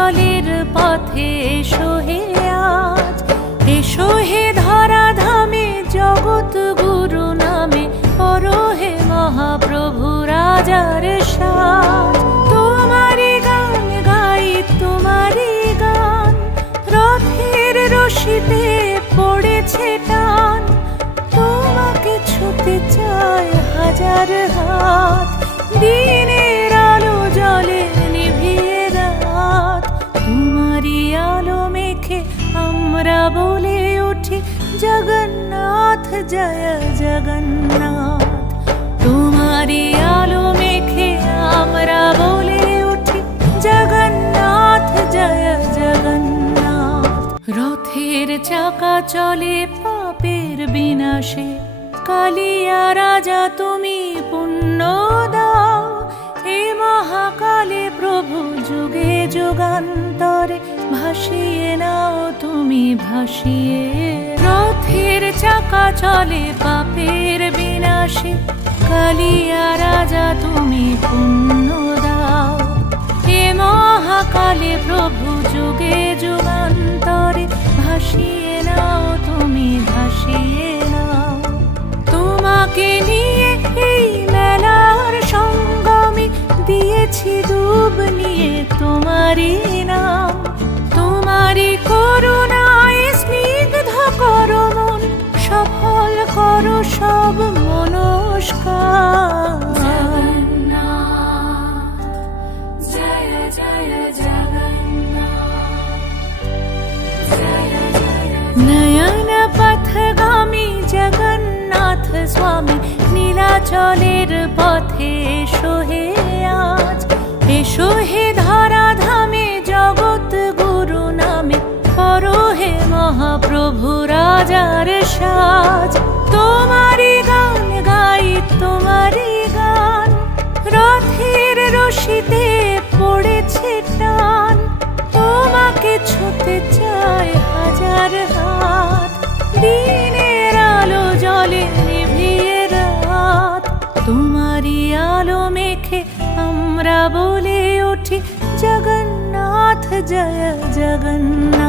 চলের পথে এসো হে আজ, এসো হে ধরা ধামে জগৎ গুরু নামে পরো হে মহাপ্রভু রাজার সাজ। তোমারি গান গাই তোমারি গান, রথের রশিতে পড়েছে টান, তোমাকে ছুতে চায় হাজার হাত, দিনের আলো জলে নিভিয়ে রাত। তোমারি আলো মেখে আমরা বলে উঠি জগন্নাথ জয় জগন্নাথ। তোমারি আলো মেখে আমরা বলে উঠি জগন্নাথ জয় জগন্নাথ। রথের চাকা চলে পাপের বিনাশে, কালিয়া রাজা তুমি পুণ্য দাও। হে মহাকালে প্রভু যুগে যুগান্তরে ভাসিয়ে নাও তুমি ভাসিয়ে। রথের চাকা চলে পাপের বিনাশে, কালিয়া রাজা তুমি পুণ্য দাও। হে মহাকালে প্রভু যুগে যুগান্তরে ভাসিয়ে নাও তুমি ভাসিয়ে নাও। তোমাকে নিয়ে এই মেলার সঙ্গমে দিয়েছি ডুব নিয়ে তোমারি নাম। তোমারি করুণায় স্নিগ্ধ করো মন, সফল করো সব মনস্কার। জয় জয় জগন্নাথ, নয়ন পথগামী জগন্নাথ স্বামী, নীলাচলের পথে এসো হে আজ, এসো হে ধরা ধামে জগৎ গুরু নামে পরো হে মহাপ্রভু রাজার সাজ। তোমারি গান গাই তোমারি গান, রথের রশিতে পড়েছে টান, তোমাকে ছুতে চায় হাজার হাত, দিনের আলো জলে নিভিয়ে রাত। তোমারি আলো মেখে আমরা বলে উঠি জগন্নাথ জয় জগন্নাথ।